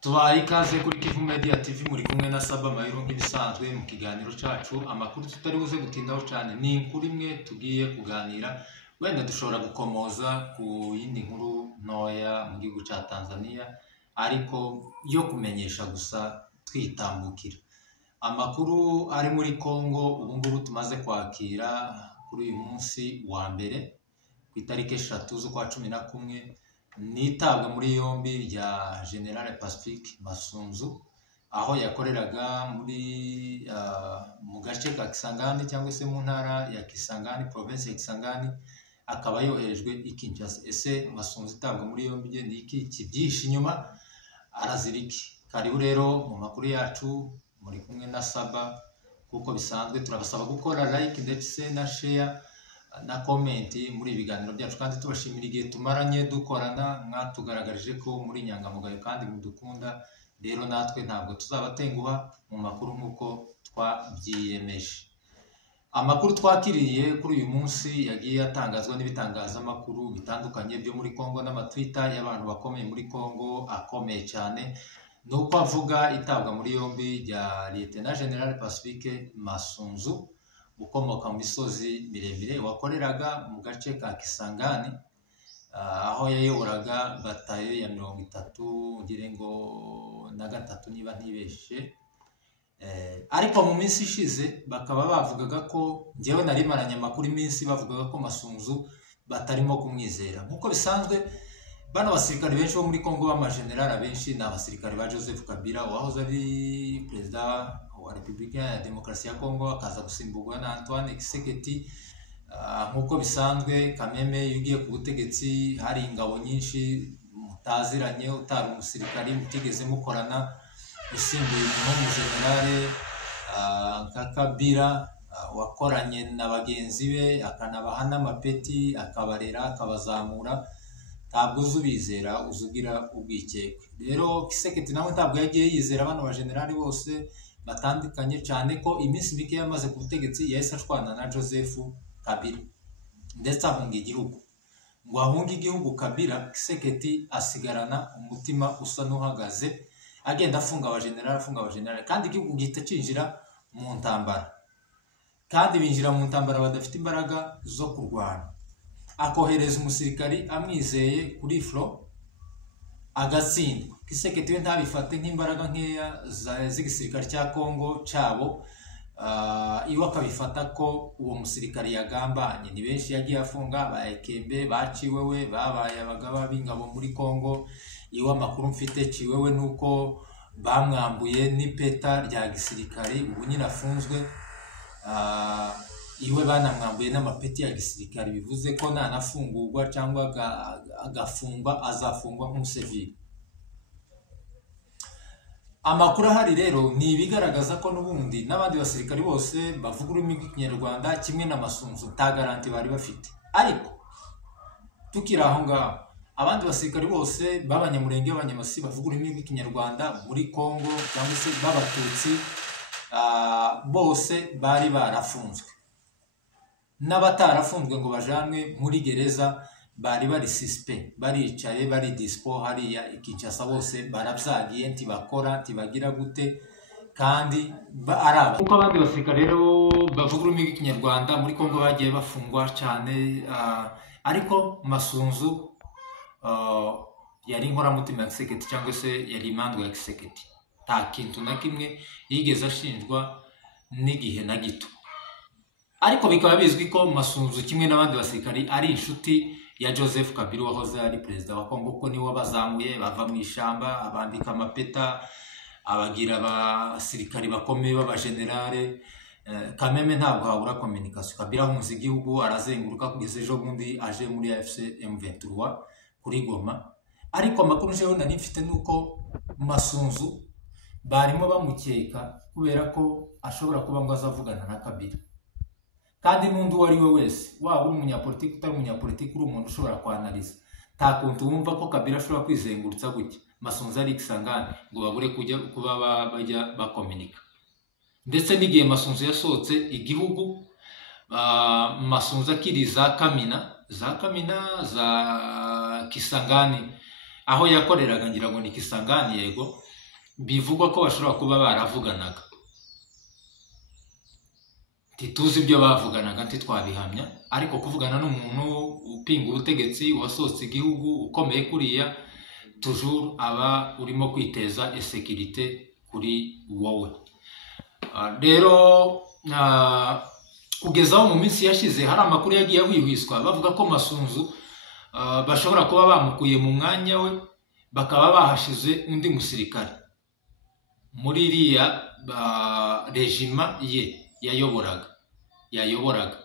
Tubaye ikaze kuri Kivu Media TV muri kumwe na Saba Mayiro nk'ibisanzwe mu kiganiro cacu. Amakuru tutari buze gutindaho cyane ni inkuru imwe tugiye kuganira, wenda dushobora gukomoza ku yindi nkuru ntoya mu gihugu ca Tanzania, ariko yo kumenyesha gusa twitambukira. Amakuru ari muri Kongo ubu ngubu tumaze kwakira kuri uyu munsi wa mbere ku itariki 3 z'ukwa 11 nitabwa muri yombi rya General Pacifique Masunzu, aho yakoreraga muri mu gace ka Kisangani cyangwa se mu ntara ya Kisangani, province ya Kisangani, akaba yoherejwe i Kinshasa. Ese Masunzu itabwa muri yombi ni iki kibyishi inyuma, araziriki? Karibu rero mu makuru yacu, muri kumwe na Saba. Kuko bisanzwe turabasaba gukora like ndetse na share na comment muri ibiganiro byacu, kandi tubashimira igihe tumaranye dukorana, mwatugaragarije ko muri nyangamugayo kandi mudukunda. Rero natwe ntabwo tuzabatenguha mu makuru nk'uko twabyiyemeje. Amakuru twakiriye kuri uyu munsi yagiye atangazwa n'ibitangazamakuru bitandukanye byo muri Kongo n'amatwita y'abantu bakomeye muri Kongo, akomeye cyane. Nuko avuga itabwa muri yombi rya Lieutenant General Pacifique Masunzu, ukomoka mu misozi miremire, wakoreraga mu gace ka Kisangani, aho yayoboraga batayo ya 30 ngire ngo na gatatu niba ntibeshe. Ariko mu minsi ishize bakaba bavugaga ko, njyewe narimaranye amakuru iminsi, bavugaga ko Masunzu batarimo kumwizera. Nkuko bisanzwe bano basirikare benshi bo muri Kongo b'amagenerali benshi ni abasirikare ba Joseph Kabila, wahoze ari perezida wa Repubulika ya Demokarasi ya Kongo, akaza gusimburwa na Antoine Tshisekedi. Nkuko bisanzwe Kameme yugiye ku butegetsi, hari ingabo nyinshi mutaziranye, utari umusirikari mutigeze mukorana, usimbuye umujenerali nka Kabila, wakoranye na bagenzi be akanabaha n'amapeti, akabarera akabazamura. Ntabwo uzubizera, uzugira ubwikekwe. Rero Tshisekedi nawe ntabwo yagiye yizera bano bajenerali bose batandukanye, cyane ko iminsi mike yamaze ku butegetsi yahise ashwana na Joseph Kabila ndetse ahunga igihugu. Ngo ahunga igihugu Kabila, Tshisekedi asigarana umutima usa n'uhagaze, agenda afunga abajenerali, kandi igihugu gihita cinjira mu ntambara, kandi binjira mu ntambara badafite imbaraga zo kurwana. Akohereza umusirikari amwizeye kuri fro, agatsindwa. Tshisekedi we ntabifate nk'imbaraga nkeya z'igisirikare cya Kongo cabo, iwe akabifata ko uwo musirikari yagambanye. Ni benshi yagiye afunga, ba Ekembe baciwewe, babaye abagaba b'ingabo muri Kongo. Iwe amakuru mfite ciwewe nuko bamwambuye n'ipeta rya gisirikare, ubu nyine afunzwe. Iwe banamwambuye n'amapeti ya gisirikare, bivuze ko nanafungurwa cyangwa agafungwa, azafungwa nk'umusivili. Amakuru ahari rero ni ibigaragaza ko n'ubundi n'abandi basirikari bose bavuga ururimi rw'Ikinyarwanda kimwe na Masunzu nta garanti bari bafite. Ariko tukiri aho ngaho, abandi basirikari bose b'abanyamurenge b'abanyamasi bavuga ururimi rw'Ikinyarwanda muri Kongo cyangwa se b'abatutsi, bose bari barafunzwe. N'abatarafunzwe ngo bajanwe muri gereza bari suspect, baricaye bari dispo hariya i Kinshasa, bose barabyagiye, ntibakora ntibagira gute, kandi araba uko abandi basirikare rero bavuga ururimi rw'Ikinyarwanda muri Kongo bagiye bafungwa cyane. Ariko Masunzu yari inkoramutima ya Tshisekedi cyangwa se yari imandwa ya Tshisekedi, nta kintu na kimwe yigeze ashinjwa n'igihe na gito. Ariko bikaba bizwi ko Masunzu kimwe n'abandi basirikari ari inshuti ya Joseph Kabila, wahoze ari perezida wa Kongo, ko niwe bazamuye bava mu ishamba, abambika amapeta, abagira abasirikari bakomeye b'abajenerale. Kameme ntabwo habura communication. Kabila ahunze igihugu, arazenguruka kugeza ejo bundi aje muri AFC M23 kuri Goma. Ariko amakuru jewe nari mfite nuko Masunzu barimo bamukeka kubera ko ashobora kuba ngo azavugana na Kabila. Kandi n'undi uwo ari we wese, waba uri umunyapolitiki utari umunyapolitiki, uri umuntu ushobora kwanaliza, nta kuntu wumva ko Kabila ashobora kwizengurutsa gutya Masunzu ari Kisangani ngo babure kujya kuba bajya bakomunika. Ndetse n'igihe Masunzu yasohotse igihugu, Masunzu akiri za Kamina za Kisangani, aho yakoreraga ngira ngo ni Kisangani yego, bivugwa ko bashobora kuba baravuganaga. Tituzi ibyo bavuganaga ntitwabihamya, ariko kuvugana n'umuntu upinga ubutegetsi wasotse igihugu ukomeye kuriya toujours aba urimo kwiteza insécurité kuri wowe. Rero kugezaho mu minsi yashize hari amakuru yagiye ahwihwiswa bavuga ko Masunzu bashobora kuba bamukuye mu mwanya we bakaba bahashize undi musirikare muri iriya regima ye yayoboraga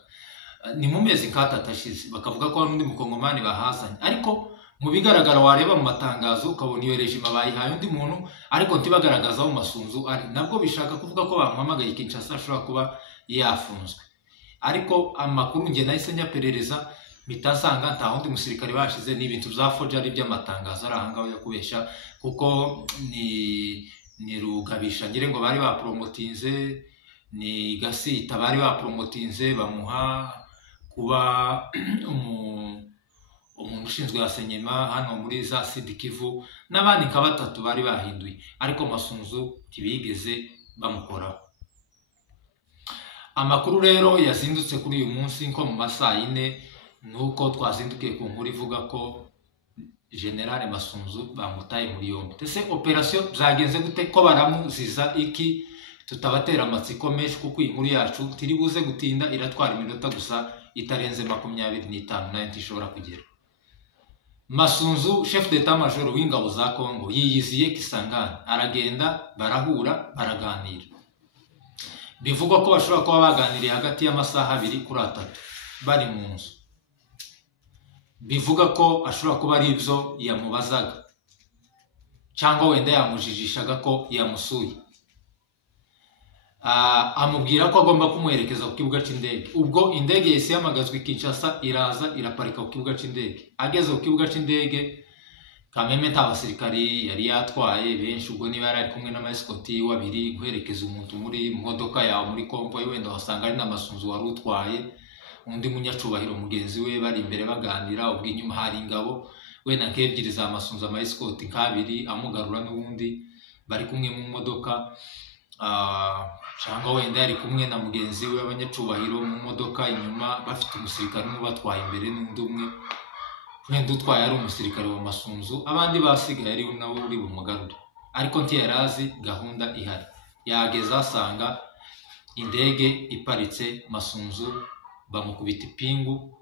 ni mu mezi nk'atatu ashize, bakavuga ko hari undi mukongomani bahazanye, ariko mu bigaragara wareba mu matangazo ukabona iyo regima bayihaye undi muntu ariko ntibagaragaza aho Masunzu ari. Nabwo bishaka kuvuga ko bamuhamagaye Kinshasa ashobora kuba yafunzwe, ariko amakuru nge nahise nyaperereza mitasanga nta wundi musirikare bashize. Ni ibintu bya forgery by'amatangazo ari ahangaho yo kubesha, kuko ni Rugabisha ngire ngo bari bapromotinze, ni Gasita bari bapromotinze bamuha kuba umuntu ushinzwe asenyema hano muri za Sud Kivu, n'abandi nka batatu bari bahinduye, ariko Masunzu ntibigeze bamukoraho. Amakuru rero yazindutse kuri uyu munsi nko mu masaha 4 nuko twazindukiye ku nkuru ivuga ko General Masunzu bamutaye muri yombi. Ese operation byagenze gute, ko baramuziza iki? Tutabatera amatsiko menshi kuko inkuru yacu tiri buze gutinda, iratwara iminota gusa itarenze 25 nayo ntishobora kugera. Masunzu chef d'état major w'ingabo za Congo yiyiziye Kisangani, aragenda barahura baraganira. Bivugwa ko bashobora kuba baganiriye hagati y'amasaha 2 kuri 3 bari mu nzu. Bivuga ko ashobora kuba ari ibyo yamubazaga cyangwa wenda yamujijishaga ko yamusuye. Amubwira ko agomba kumuherekeza ku kibuga cy'indege. Ubwo indege yese yamagazwe Kinshasa iraza iraparika ku kibuga cy'indege. Ageze ku kibuga cy'indege Kameme nta basirikari yari yatwaye benshi, ubwo niba yari kumwe n'amaeskoti wabiri guherekeza umuntu muri modoka yawe muri convoy, wenda wasanga ari n'Amasunzu wari utwaye undi munyacubahiro mugenzi we bari imbere baganira, ubwo inyuma hari ingabo wenda nk'ebyiri za Masunzu amaeskoti nk'abiri amugarura n'ubundi bari kumwe mu modoka, cyangwa wenda yari kumwe na mugenzi we abanyacubahiro mu modoka inyuma bafite umusirikare umwe batwaye imbere n'undi umwe wenda utwaye ari umusirikare wa Masunzu, abandi basigaye ari nawe uri bumugarure. Ariko ntiyarazi gahunda ihari, yageza asanga indege iparitse, Masunzu bamukubita ipingu,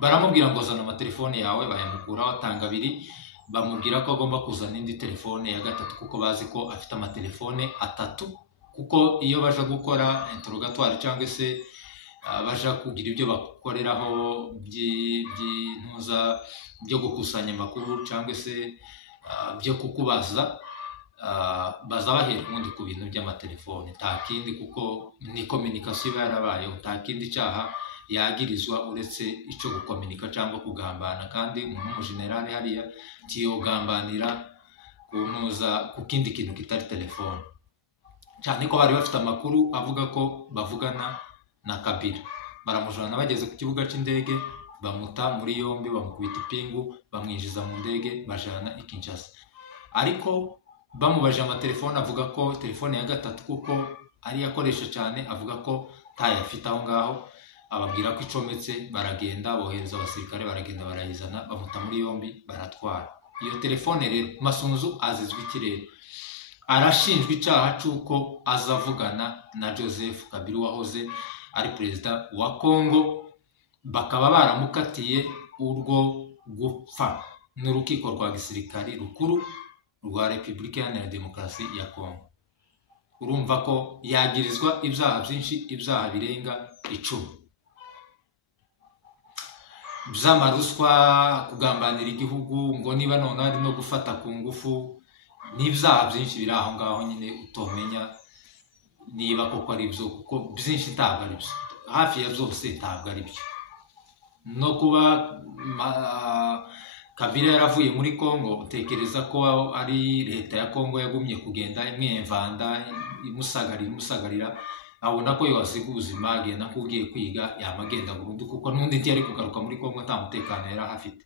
baramubwira ngo zana amatelefone yawe, bayamukuraho atanga 2, bamubwira ko agomba kuzana indi telefone ya gatatu kuko bazi ko afite amatelefone 3, kuko iyo baje gukora interrogatoire cyangwa se baje kugira ibyo bakoreraho by'intuza byo gukusanya amakuru cyangwa se byo kukubaza, baza bahera ubundi ku bintu by'amatelefone, nta kindi, kuko ni communication yarabayeho, nta kindi cyaha yagirizwa uretse icyo gukominika cyangwa kugambana. Kandi umuntu general hariya tiyogambanira kunuza ku kindi kintu kitari telefone, cyane ko bari bafite amakuru avuga ko bavugana na Kabila. Baramujana bageze ku kibuga cy'indege, bamuta muri yombi, bamukubita ipingu, bamwinjiza mu ndege bajana i Kinshasa. Ariko bamubaje amatelefone avuga ko telefone ya gatatu kuko ari yakoresha cyane, avuga ko tayafite aho ngaho, ababwira ko icometse, baragenda bohereza abasirikare, baragenda barayizana, bamuta muri yombi baratwara iyo telefone. Rero Masunzu azizwe ikirere, arashinjwa icyaha cy'uko azavugana na Joseph Kabila wahoze ari perezida wa Congo, bakaba baramukatiye urwo gupfa n'urukiko rwa gisirikari rukuru rwa Repubulika Iharanira Demokarasi ya Congo. Urumva ko yagirizwa ibyaha byinshi, ibyaha birenga 10 by'amaruswa, kugambanira igihugu, ngo niba none ari no gufata ku ngufu, n'ibyaha byinshi biri aho ngaho nyine utomenya niba koko ari byo, kuko byinshi ntabwo ari byo, hafi ya byose ntabwo ari byo. No kuba Kabila yaravuye muri Congo, utekereza ko ari leta ya Congo yagumye kugenda imwemvanda imusagarira, abona ko yasiga ubuzima, agenda kugiye kwiga yamagenda burundu, kuko n'undi ntiyari kugaruka muri Congo nta mutekano yari afite.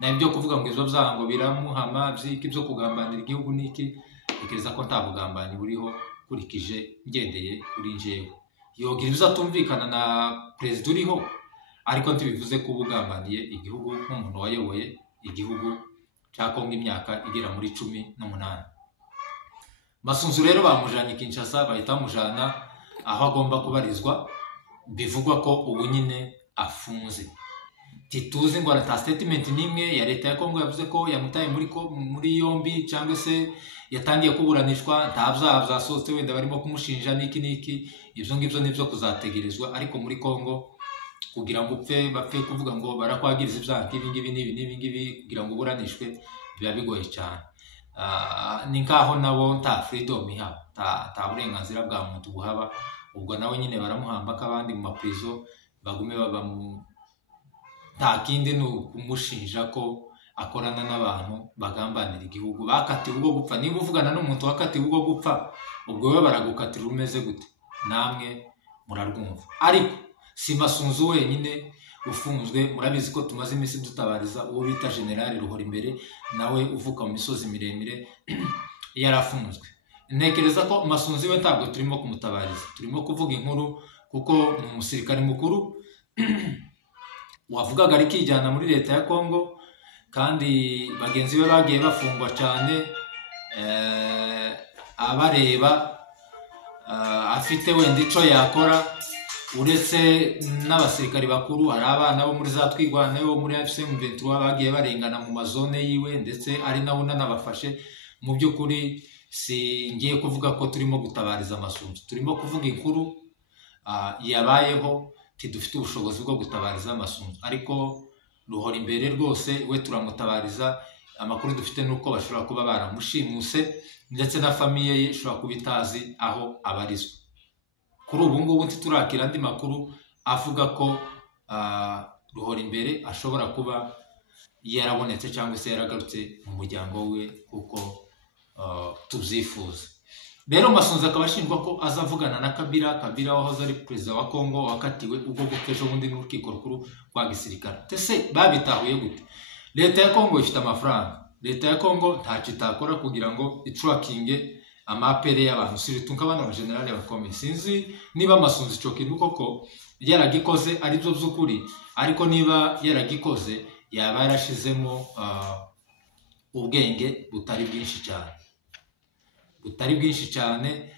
na ibyo kuvuga ngo izo byango biramuhama byiki byo kugambanira igihugu niki, tekereza ko nta bugambanyi buriho kurikije ngendeye kuri njewe. Yogira ibyo atumvikana na perezida uriho, ariko ntibivuze ko ubugambaniye igihugu nk'umuntu wayoboye igihugu cya Kongo imyaka igera muri 18. Masunzu rero bamujanye Kinshasa, bahita bamujana aho agomba kubarizwa, bivugwa ko ubu nyine afunze. Tituzi ngo ata statement nimwe ya leta ya Kongo yavuze ko yamutaye muri yombi cyangwa se yatangiye kuburanishwa, nta byaha byasohotse wenda barimo kumushinja niki. Ibyo ngibyo nibyo kuzategerezwa, ariko muri Kongo kugira ngo bapfe kuvuga ngo barakwagiriza ibyaha n'ibi kugira ngo uburanishwe biba bigoye cyane. Ni nkaho nabo nta freedom ihaba, nta burenganzira bwa muntu buhaba. Ubwo nawe nyine baramuhamba kabandi mu maprizo bagume nta kindi ni ukumushinja ko akorana n'abantu bagambanira igihugu, bakatiwe ubwo gupfa. Niba uvugana n'umuntu wakatiwe ubwo gupfa, ubwo we baragukatira umeze gute, namwe murarwumva. Ariko si Masunzu wenyine ufunzwe, murabizi ko tumaze iminsi dutabariza uwo bita General Ruhorimbere, nawe uvuka mu misozi miremire yarafunzwe. Ntekereza ko Masunzu we ntabwo turimo kumutabariza, turimo kuvuga inkuru kuko ni umusirikare mukuru wavugaga ari kijyana muri leta ya Kongo, kandi bagenzi be bagiye bafungwa cyane, abareba afite wenda ico yakora. Uretse n'abasirikari bakuru, hari abana bo muri za twigwana bo muri FCM23 bagiye barengana mu mazone yiwe, ndetse ari nawe nanabafashe. Mu by'ukuri si ngiye kuvuga ko turimo gutabariza Masunzu, turimo kuvuga inkuru yabayeho. Tidufite ubushobozi bwo gutabariza Masunzu, ariko Ruhorimbere rwose we turamutabariza. Amakuru dufite nuko bashobora kuba baramushimuse, ndetse na famiye ye ishobora kuba itazi aho abarizwa. Kuri ubu ngubu ntiturakira andi makuru avuga ko Ruhorimbere ashobora kuba yarabonetse cyangwa se yaragarutse mu muryango we kuko tubyifuza. Rero Masunzu akaba ashinjwa ko azavugana na Kabila wahoze ari perezida wa Kongo, wakatiwe ubwo gukesha ubundi n'urukiko rukuru rwa gisirikare. Tese babitahuye gute? Leta ya Kongo ifite amafaranga, leta ya Kongo ntacyo itakora kugira ngo itrakinge amapere y'abantu, siritunka abana ba generale bakomeye. Sinzi niba Masunzu ico kintu koko yaragikoze ari byo by'ukuri, ariko niba yaragikoze yaba yarashizemo ubwenge butari bwinshi cyane,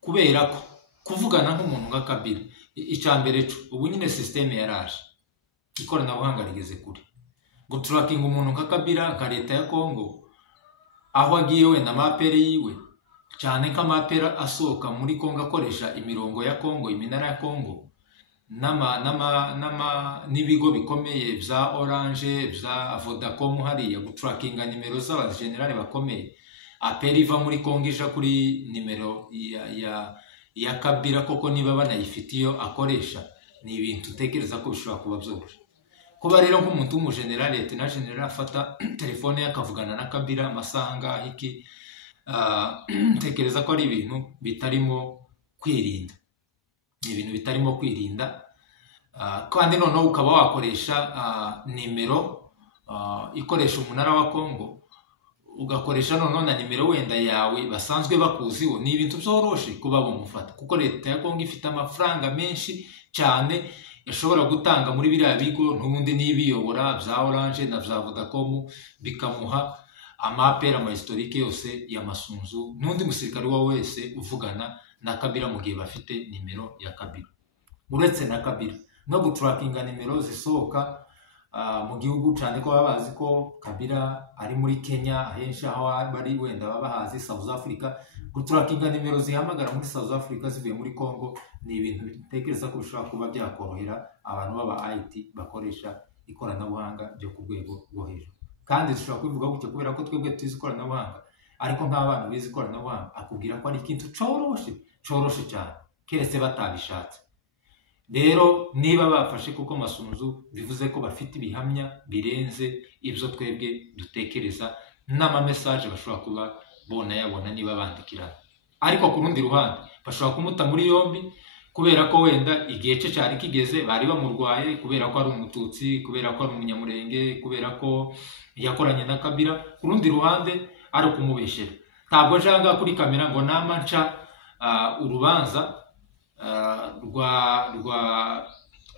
kubera ko kuvugana nk'umuntu nka Kabila icambere cyo ubu nyine systeme yaraje, ikoranabuhanga rigeze kuri gutracking umuntu nka Kabila nka leta ya Kongo aho agiye wenda amapere yiwe, cyane nk'amapera asohoka muri Kongo akoresha imirongo ya Kongo, iminara ya Kongo, n'ibigo bikomeye bya Orange, bya Vodacom, hariya gutrackinga nimero z'abagenerale bakomeye. Aperi iva muri Kongo ija kuri nimero ya Kabila, koko niba banayifite iyo akoresha, ni ibintu utekereza ko bishobora kuba byoroshye. Kuba rero nk'umuntu w'umugenerale, leta na generale afata telefone ye akavugana na Kabila amasaha ngaho iki, tekereza ko ari ibintu bitarimo kwirinda, ni ibintu bitarimo kwirinda. Kandi noneho ukaba wakoresha nimero ikoresha umunara wa Kongo, ugakoresha noneho na nimero wenda yawe basanzwe bakuziho. Ni ibintu byoroshe kuba bamufata, kuko leta ya Kongo ifite amafaranga menshi cyane yashobora gutanga muri biriya bigo, n'ubundi n'ibiyobora bya Orange na bya Vodacom, bikamuha amapera amahistorike yose ya Masunzu n'undi musirikare wa wese uvugana na Kabila mu gihe bafite nimero ya Kabila. Uretse na Kabila no gutrackinga nimero zisohoka mu gihugu, cyane ko baba bazi ko Kabila ari muri Kenya, ahenshi aho bari wenda baba hazi South Africa. Gutrackinga nimero zihamagara muri South Africa zivuye muri Kongo ni ibintu bitekereza ko bishobora kuba byakorohera abantu baba IT bakoresha ikoranabuhanga ryo ku rwego rwo hejuru. Kandi dushobora kubivuga gutyo kubera ko twebwe tuzi ikoranabuhanga, ariko nk'abantu bizi ikoranabuhanga akubwira ko ari ikintu coroshe cyane, keretse batabishatse. Rero niba bafashe kuko Masunzu bivuze ko bafite ibihamya birenze ibyo twebwe dutekereza, n'amamesaje bashobora kuba bona yabona niba bandikirana. Ariko ku rundi ruhande bashobora kumuta muri yombi, kubera ko wenda igihe cye cyari kigeze bari bamurwaye kubera ko ari umututsi, kubera ko ari umunyamurenge, kubera ko yakoranye na Kabila. Ku rundi ruhande ari ukumubeshera. Ntabwo njanga kuri kamera ngo nama nca urubanza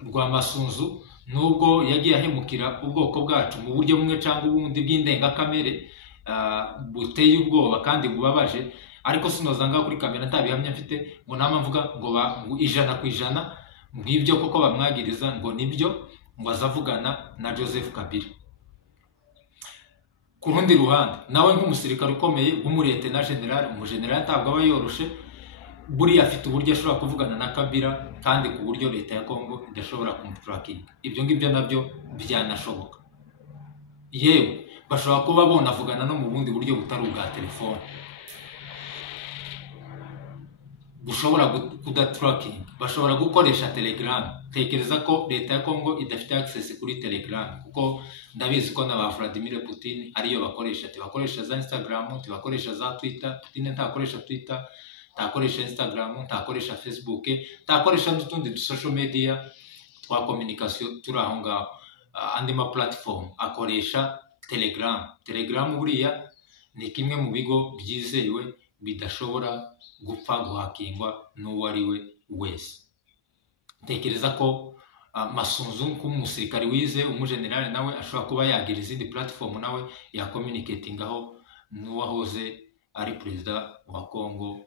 rwa Masunzu nubwo yagiye ahemukira ubwoko bwacu mu buryo bumwe cyangwa ubundi bw'indengakamere buteye ubwoba kandi bubabaje, ariko sinozanga kuri kamera ntabihamya mfite ngo nama mvuga ngo ijana ku ijana ngibyo koko bamwagiriza ngo nibyo ngo azavugana na Joseph Kabila. Ku rundi ruhande nawe nk'umusirikare ukomeye w'umurete na general, umugeneral ntabwo aba yoroshe, buriya afite uburyo ashobora kuvugana na Kabila kandi ku buryo leta ya Congo idashobora kumuturakinga. Ibyo ngibyo nabyo byanashoboka, yewe bashobora kuba bonavugana no mu bundi buryo butari ubwa telefone bushobora kudaturakinga. Bashobora gukoresha Telegram. Tekereza ko leta ya Congo idafite access kuri Telegram, kuko ndabizi ko na ba Vladimir Putin ariyo bakoresha. Tibakoresha za Instagram, tibakoresha za Twitter. Putin ntakoresha Twitter, ntakoresha Instagram, ntakoresha Facebook, ntakoresha n'utundi social media twa communication turi aho ngaho, andi ma platform. Akoresha Telegram. Telegram buriya ni kimwe mu bigo byizewe bidashobora gupfa guhakingwa n'uwo ari we wese. Tekereza ko Masunzu nk'umusirikare wize, umugenerale nawe ashobora kuba yagira izindi platform nawe ya communicatingaho n'uwahoze ari perezida wa Congo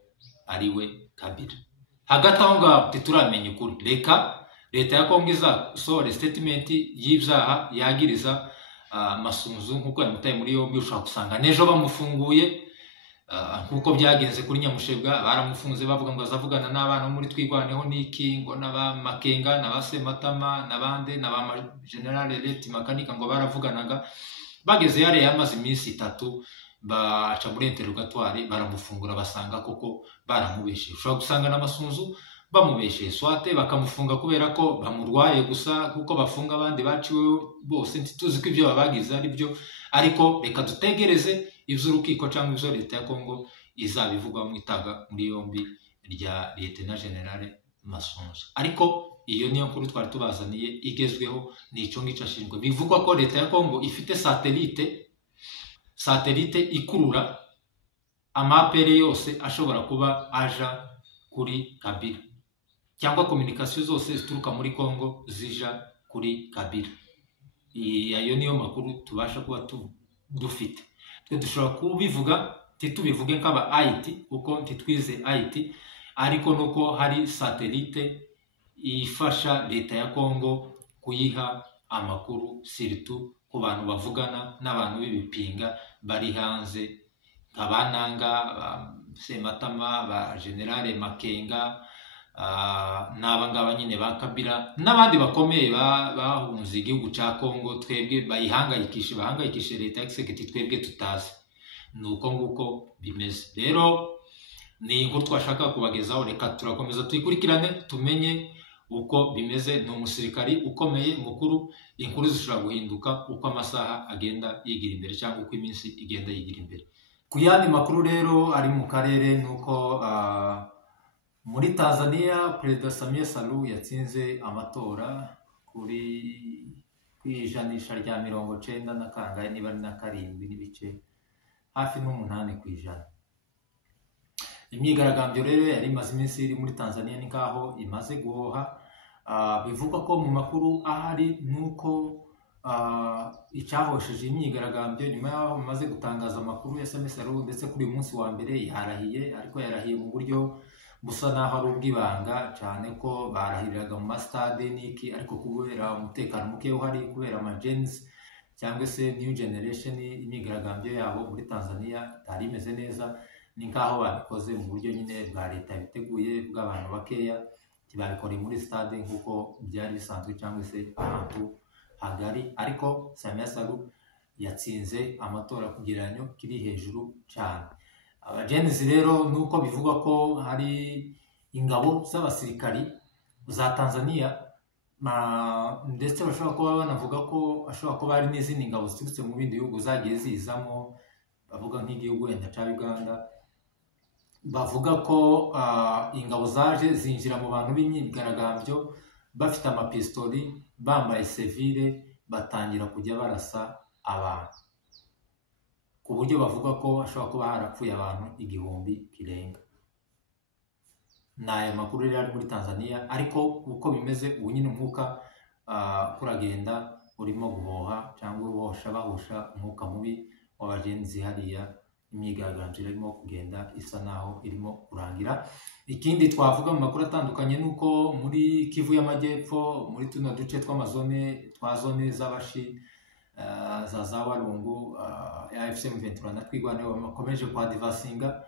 ari we Kabila. Hagati aho ngaho tituramenya ukuri. Reka leta ya Congo izasohora statement y'ibyaha yagiriza Masunzu nk'uko yamutaye muri yombi. Ushobora gusanga nejo bamufunguye nkuko byagenze kuri Nyamushebwa, baramufunze bavuga ngo azavugana n'abana muri Twigwaneho n'iki, ngo n'aba Makenga n'aba Sematama n'abande n'aba General Leti Makanika ngo baravuganaga. Bageze yare yamaze iminsi 3 baca muri interrogatoire, baramufungura basanga koko baramubeshe. Ushobora gusanga na Masunzu bamubeshe swate bakamufunga kubera ko bamurwaye gusa, kuko bafunga abandi baciwe bose ntituzi ko ibyo babagize ari byo. Ariko reka dutegereze ivy'urukiko cyangwa ivyo leta ya Congo izabivugwa mu itaga muri yombi rya Lieutenant General Masunzu. Ariko iyo niyo nkuru twari tubazaniye igezweho, nico ngico ashinzwe. Bivugwa ko leta ya Congo ifite satellite ikurura amapere yose ashobora kuba aja kuri Kabila, cyangwa communication zose zituruka muri Congo zija kuri Kabila. Iyo niyo makuru tubasha kuba dufite. Dushobora kubivuga titubivuge nk'aba IT kuko ntitwize IT, ariko nuko hari satellite ifasha leta ya Congo kuyiha amakuru surtout ku bantu bavugana n'abantu b'ibipinga bari hanze, abananga Sematama, ba General Makenga, n'abangaba nyine ba Kabila n'abandi bakomeye bahunze igihugu cya Congo. Twebwe bahangayikishe leta executive, twebwe tutazi. Nuko nguko bimeze. Rero ni inkuru twashaka kubagezaho. Reka turakomeza tuyikurikirane tumenye uko bimeze. Ni umusirikari ukomeye mukuru. Inkuru zishobora guhinduka uko amasaha agenda yigira imbere cyangwa uko iminsi igenda yigira imbere. Ku yandi makuru rero ari mu karere nuko muri Tanzania Perezida Samia Suluhu yatsinze amatora kuri kwijanisha rya 90 na kangahe niba na 7 n'ibice hafi n'8%. Imyigaragambyo rero yari imaze iminsi iri muri Tanzania ni kaho imaze guhoha. Bivuga ko mu makuru ahari nuko icyahosheje imyigaragambyo nyuma yaho bimaze gutangaza amakuru ya Samia Suluhu, ndetse kuri uyu munsi wa mbere yarahiye, ariko yarahiye mu buryo busa naho ari ubwibanga cyane, ko barahiriraga mu mastade n'iki, ariko kubera umutekano muke uhari kubera amagenzi cyangwa se new generation, imyigaragambyo yabo muri Tanzania itari imeze neza. Ni nkaho babikoze mu buryo nyine bwa leta biteguye bw'abantu bakeya, tibabikoreye muri stade nk'uko byari bisanzwe cyangwa se ahantu hagari. Ariko Samia Suluhu yatsinze amatora ku kigereranyo kiri hejuru cyane. Abagenzi rero nuko bivugwa ko hari ingabo z'abasirikari za Tanzania, ndetse bashobora kuba banavuga ko ashobora kuba hari n'izindi ngabo ziturutse mu bindi bihugu zagiye zizamo, bavuga nk'igihugu wenda cya Uganda, bavuga ko ingabo zaje zinjira mu bantu b'imyigaragambyo bafite amapistori, bambaye civile, batangira kujya barasa abantu, ku buryo bavuga ko hashobora kuba harapfuye abantu 1000 kirenga. Ni aya makuru rero ari muri Tanzania, ariko uko bimeze ubu nyine umwuka kuragenda urimo guhoha cyangwa bahusha umwuka mubi w'abagenzi hariya, imyigaragambyo irimo kugenda isa naho irimo kurangira. Ikindi twavuga mu makuru atandukanye nuko muri Kivu y'Amajyepfo, muri tuno duce tw'amazone twa zone z'abashi za Walungu, AFC M23 na Twirwaneho bakomeje kwadivasinga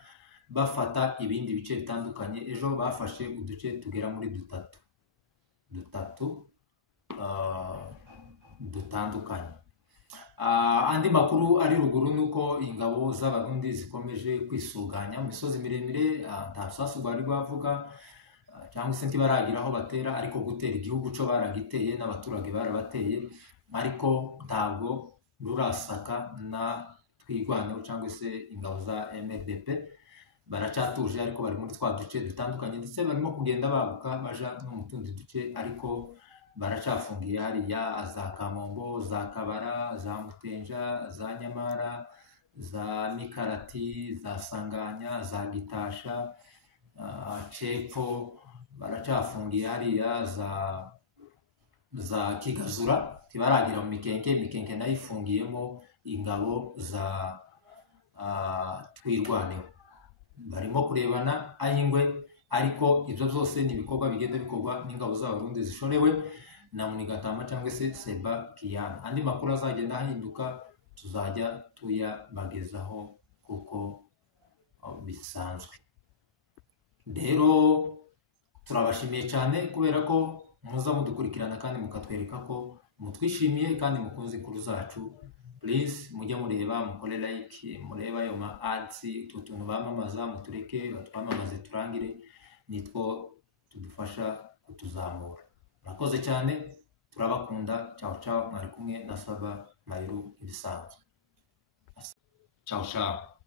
bafata ibindi bice bitandukanye. Ejo bafashe uduce tugera muri dutatu dutandukanye. Andi makuru ari ruguru nuko ingabo z'Abarundi zikomeje kwisuganya mu misozi miremire, nta rusasu rwari rwavuga cyangwa se ntibaragira aho batera, ariko gutera igihugu cyo baragiteye n'abaturage barabateye, ariko ntabwo rurasaka na Twirwaneho cyangwa se ingabo za MRDP. Baracatuje ariko bari muri twa duce dutandukanye, ndetse barimo kugenda baguka baja no mu tundi duce, ariko baracafungiye hariya za Kamombo, za Kabara, za Mutenja, za Nyamara, za Mikarati, za Sanganya, za Gitasha, Cepfo, baracafungiye hariya za Kigazura, tibaragira mu Mikenke nayo ifungiyemo ingabo za Twirwaneho. Barimo kurebana ayingwe, ariko ibyo byose ni ibikorwa bigenda bikorwa n'ingabo z'Abarundi zishorewe na Munigatama cyangwa se Seba Kiyana. Andi makuru azagenda ahinduka tuzajya tuyabagezaho kuko bisanzwe. Rero turabashimiye cyane kubera ko muza mudukurikirana kandi mukatwereka ko mutwishimiye kandi mukunze inkuru zacu. Please mujye mureba, mukore like, mureba ayo ma ads, utuntu bamamaza mutureke batwamamaze turangire, nitwo tudufasha kutuzamura. Murakoze cyane, turabakunda. Ciao ciao, mwari kumwe na Saba Mayiru ibisanzwe. Ciao ciao.